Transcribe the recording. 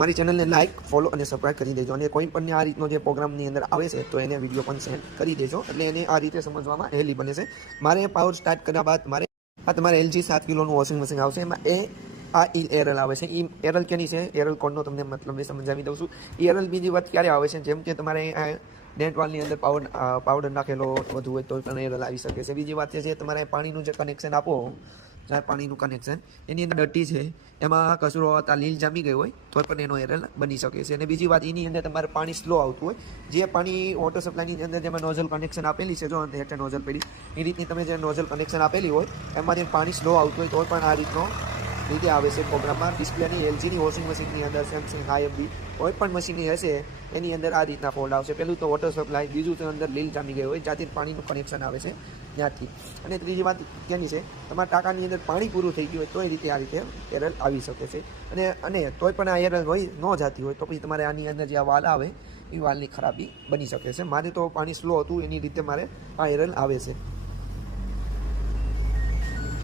મારી ચેનલને like follow અને સબસ્ક્રાઇબ કરી દેજો અને કોઈ પણ આ રીતનો જે પ્રોગ્રામની અંદર આવે છે તો એને વિડીયો પણ સેન્ડ કરી દેજો એટલે એને આ રીતે સમજવામાં હેલી બને છે. મારે પાવર સ્ટાર્ટ કર્યા બાદ તમારે LG 7 કિલોનું વોશિંગ મશીન આવશે. એમાં આ એરલ આવે છે. એ એરલ કેની છે, એરલ કોડનો તમને મતલબ સમજાવી દઉં છું. એરલ બીજી વાત ક્યારે આવે છે, જેમ કે તમારે નેટ વાલની અંદર પાવડર નાખેલો વધુ હોય તો પણ એરલ આવી શકે છે. બીજી વાત છે તમારે પાણીનું જે કનેક્શન આપો, પાણીનું કનેક્શન એની અંદર ડટી છે, એમાં કચરો લીલ જામી ગઈ હોય તો પણ એનો એરર બની શકે છે. અને બીજી વાત, એની અંદર તમારે પાણી સ્લો આવતું હોય, જે પાણી વોટર સપ્લાયની અંદર જેમાં નોઝલ કનેક્શન આપેલી છે, જો હેઠળ નોઝલ પડી એ રીતની તમે જે નોઝલ કનેક્શન આપેલી હોય એમાંથી પાણી સ્લો આવતું હોય તો પણ આ રીતનો રીતે આવે છે પ્રોગ્રામમાં. ડિસ્પ્લેની LGની વોશિંગ મશીનની અંદર સેમસંગ IFB કોઈ પણ મશીનની હશે એની અંદર આ રીતના ફોલ્ડ આવશે. પહેલું તો વોટર સપ્લાય, બીજું તો અંદર લીલ જામી ગઈ હોય જ્યાંથી પાણીનું કનેક્શન આવે છે ત્યાંથી. અને ત્રીજી વાત કેની છે, તમારા ટાંકાની અંદર પાણી પૂરું થઈ ગયું હોય તો એ રીતે આ રીતે એરર આવી શકે છે. અને તોય પણ આ એરર હોય ન જતી હોય તો પછી તમારે આની અંદર જે આ વાલ આવે એ વાલની ખરાબી બની શકે છે. મારે તો પાણી સ્લો હતું એની રીતે મારે આ એરર આવે છે.